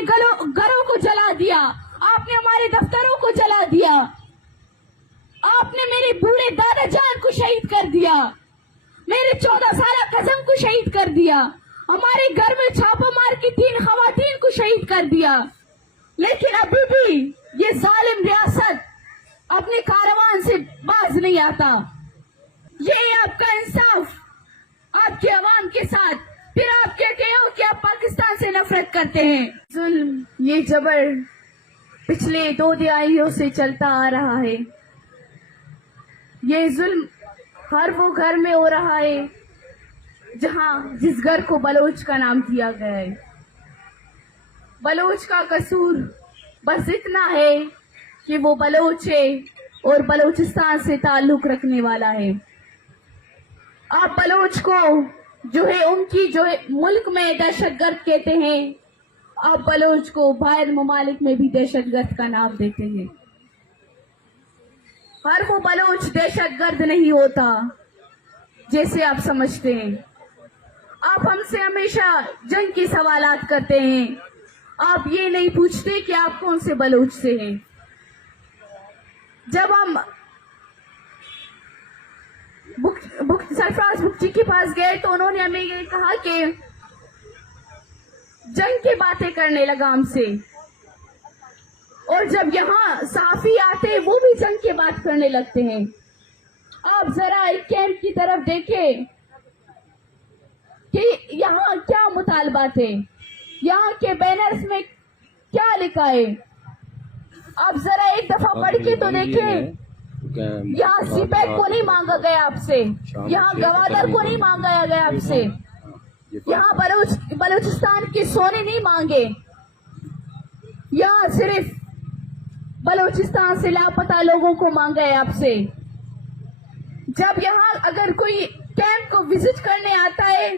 हमारे घरों को जला दिया, आपने हमारे दफ्तरों को जला दिया, आपने मेरे बूढ़े दादा जान को शहीद कर दिया, मेरे 14 साल कज़म को शहीद कर दिया, हमारे घर में छापा मार के 3 खवातीन को शहीद कर दिया। लेकिन अभी भी ये जालिम रियासत अपने कारवान से बाज नहीं आता। ये आपका इंसाफ आपके अवाम के साथ, फिर आप कहते हो कि आप पाकिस्तान से नफरत करते हैं। जुल्म, ये जबर पिछले 2 दिहाइयों से चलता आ रहा है। ये जुल्म हर वो घर में हो रहा है जिस घर को बलोच का नाम दिया गया है। बलोच का कसूर बस इतना है कि वो बलोच है और बलोचिस्तान से ताल्लुक रखने वाला है। आप बलोच को उनकी मुल्क में दहशतगर्द कहते हैं, आप बलोच को बाहर ममालिक में भी दहशतगर्द का नाम देते हैं। हर वो बलोच दहशतगर्द नहीं होता जैसे आप समझते हैं। आप हमसे हमेशा जंग के सवालात करते हैं, आप ये नहीं पूछते कि आप कौन से बलोच से हैं। जब हम सरफराज बुकची के पास गए तो उन्होंने हमें ये कहा कि जंग की बातें करने लगा हमसे, और जब यहाँ साफी आते हैं वो भी जंग की बात करने लगते हैं। आप जरा एक कैंप की तरफ देखें कि यहाँ क्या मुतालबात है, यहाँ के बैनर्स में क्या लिखा है। आप जरा एक दफा पढ़ के तो देखें, यहाँ सीपैक को नहीं मांगा गया आपसे, यहाँ गवादर को नहीं मांगा गया आपसे, यहाँ बलूचिस्तान के सोने नहीं मांगे, यहाँ सिर्फ बलूचिस्तान से लापता लोगों को मांगा है आपसे। जब यहाँ अगर कोई कैंप को विजिट करने आता है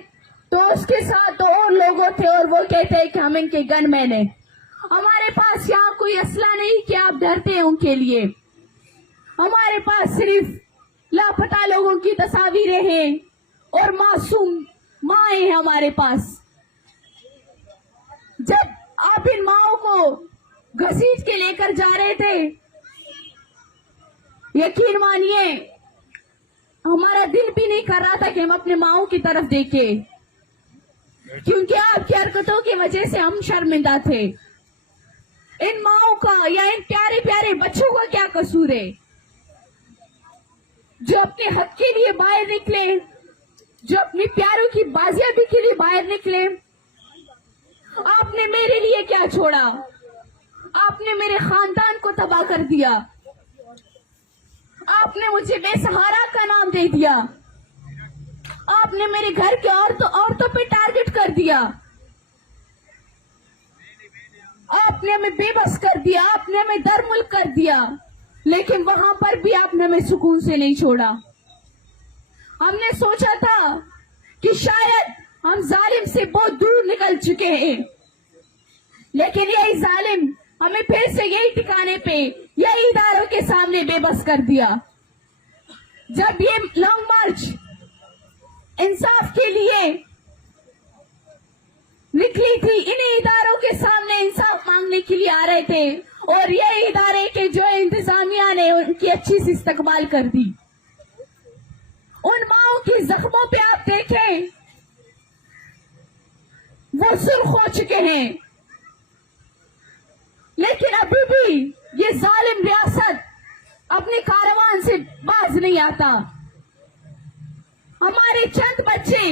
तो उसके साथ 2 और लोग थे और वो कहते हैं कि हम इनके गनमैन हैं। हमारे पास यहाँ कोई असला नहीं कि आप डरते हैं उनके लिए। हमारे पास सिर्फ लापता लोगों की तस्वीरें हैं और मासूम माएं हैं हमारे पास। जब आप इन माओं को घसीट के लेकर जा रहे थे, यकीन मानिए हमारा दिल भी नहीं कर रहा था कि हम अपने माओं की तरफ देखें, क्योंकि आपकी हरकतों की वजह से हम शर्मिंदा थे। इन माओं का या इन प्यारे प्यारे बच्चों का क्या कसूर है जो अपने हक के लिए बाहर निकले, जो अपनी प्यारों की बाजियाबी के लिए बाहर निकले। आपने मेरे लिए क्या छोड़ा? आपने मेरे खानदान को तबाह कर दिया, आपने मुझे बेसहारा का नाम दे दिया, आपने मेरे घर के औरतों पे टारगेट कर दिया, आपने हमें बेबस कर दिया, आपने हमें दरमुल्क कर दिया। लेकिन वहां पर भी आपने हमें सुकून से नहीं छोड़ा। हमने सोचा था कि शायद हम जालिम से बहुत दूर निकल चुके हैं, लेकिन यही जालिम हमें फिर से यही ठिकाने पे, यही इदारों के सामने बेबस कर दिया। जब ये लॉन्ग मार्च इंसाफ के लिए निकली थी, इन्हीं इदारों के सामने इंसाफ मांगने के लिए आ रहे थे, और ये इदारे के जो इंतजामिया ने उनकी अच्छी सी इस्तकबाल कर दी। उन माओं के जख्मों पे आप देखें, वो सुर्ख हो चुके हैं, लेकिन अभी भी ये जालिम रियासत अपने कारवान से बाज नहीं आता। हमारे चंद बच्चे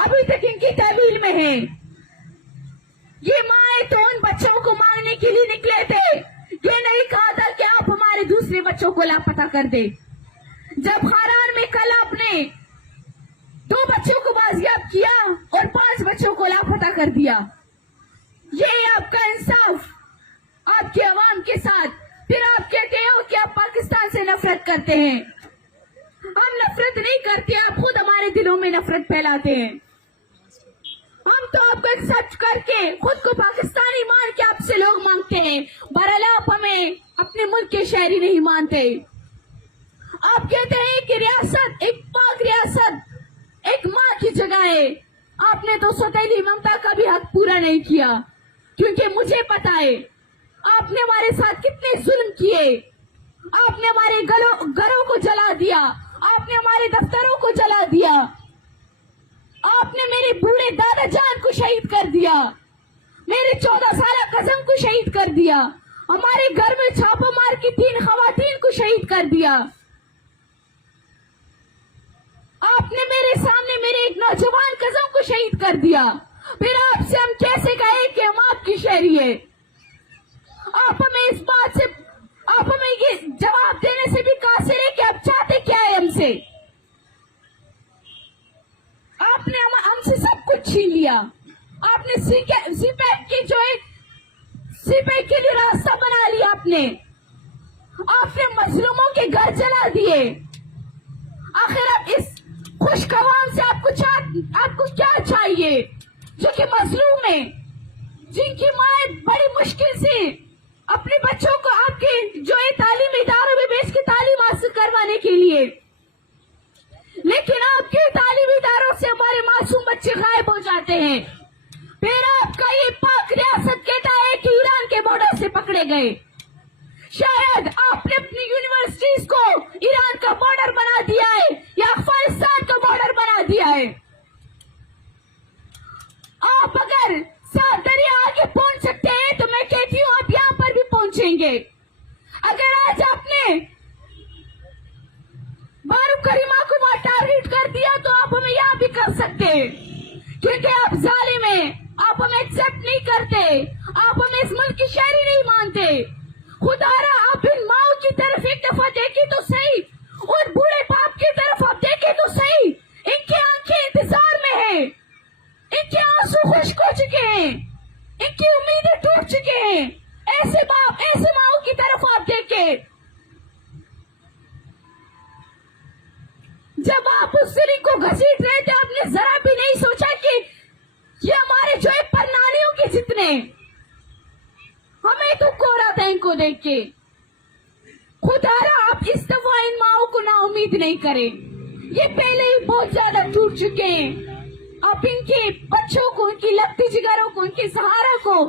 अभी तक इनकी तहवील में हैं। ये माए तो उन बच्चों को मांगने के लिए निकले थे, ये नहीं कहा था कि आप हमारे दूसरे बच्चों को लापता कर दे। जब खारान में कल आपने 2 बच्चों को बाजियाब किया और 5 बच्चों को लापता कर दिया, ये आपका इंसाफ आपके अवाम के साथ। फिर आप कहते हो कि आप पाकिस्तान से नफरत करते हैं। हम नफरत नहीं करते, आप खुद हमारे दिलों में नफरत फैलाते हैं। हम तो आपको एक्सेप्ट करके खुद को पाकिस्तानी मान के आपसे लोग मांगते हैं, बहरहाल आप हमें अपने मुल्क के शहरी नहीं मानते। आप कहते हैं कि रियासत एक पाक रियासत एक माँ की जगह है। आपने तो सौतेली ममता का भी हक पूरा नहीं किया, क्योंकि मुझे पता है आपने हमारे साथ कितने जुल्म किए। आपने हमारे घरों को जला दिया, आपने हमारे दफ्तरों को जला दिया, आपने मेरे बूढ़े दादा जान को शहीद कर दिया, मेरे 14 साल कजम को शहीद कर दिया, हमारे घर में छापा मार की 3 खवातीन को शहीद कर दिया। आपने मेरे सामने मेरे एक नौजवान कजम को शहीद कर दिया। फिर आपसे हम कैसे कहें कि हम आपकी शहरी है? आप हमें इस बात से, आप हमें ये जवाब देने से भी कासिर है कि आप चाहते क्या है हमसे। आपने हमसे सब कुछ छीन लिया। आपने सीपैक की जो है सीपैक के लिए रास्ता बना लिया। आपने मजलूमों के घर जला दिए। आखिर आप इस खुशकवाम से आपको क्या चाहिए जो कि मजलूम है, जिनकी माँ बड़ी मुश्किल से अपने बच्चों को आपके जो है तालीमी इदारों में भेज के तालीम हासिल करवाने के लिए, लेकिन आपके तालीमी इदारों से हमारे मासूम बच्चे गायब हो जाते हैं। फिर आपका ये पाक रियासत कहता है कि ईरान के बॉर्डर से पकड़े गए। शायद आपने अपनी यूनिवर्सिटीज को ईरान का बॉर्डर बना दिया है या अफगानिस्तान का बॉर्डर बना दिया है। आप अगर 7 दरिया आगे पहुंच सकते हैं तो मैं कहती हूँ आप यहाँ पर भी पहुंचेंगे। अगर आज आपने बारूक करीमा को वहां टारगेट कर दिया तो आप हमें यहाँ भी कर सकते हैं, क्योंकि आप जालिम हैं, आप हमें एक्सेप्ट नहीं करते, आप हमें इस मुल्क की शहरी नहीं मानते। खुदारा आप इन माओ की तरफ एक दफा देखें तो सही, और बूढ़े बाप की तरफ आप देखें तो सही। इनकी आंखें इंतजार में है, इनके आंसू खुश्क हो चुके हैं, इनकी उम्मीदें टूट चुके हैं। ऐसे बाप ऐसे माओ की तरफ आप देखें। जब आप उस सिरी को घसीट रहे थे आपने जरा भी नहीं सोचा कि ये हमारे जो है परनानियों के जितने। हमें तो कोरा था इनको देख के। खुदारा आप इस दफा इन माओ को ना उम्मीद नहीं करें, ये पहले ही बहुत ज्यादा टूट चुके हैं। आप इनके बच्चों को, इनकी लगती जिगरों को, इनके सहारा को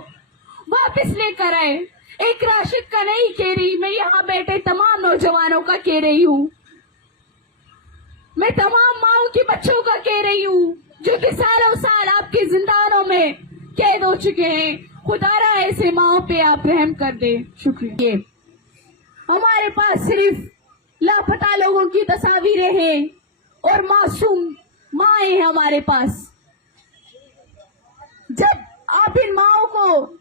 वापस लेकर आए। एक राशिद का नहीं कह रही, मैं यहाँ बैठे तमाम नौजवानों का कह रही हूँ, मैं तमाम माओं के बच्चों का कह रही हूँ जो कि सालों साल आपके जिंदानों में कैद हो चुके हैं। खुदारा ऐसे माओं पे आप रहम कर दे। शुक्रिया। हमारे पास सिर्फ लापता लोगों की तस्वीरें हैं और मासूम माएं हैं हमारे पास। जब आप इन माओं को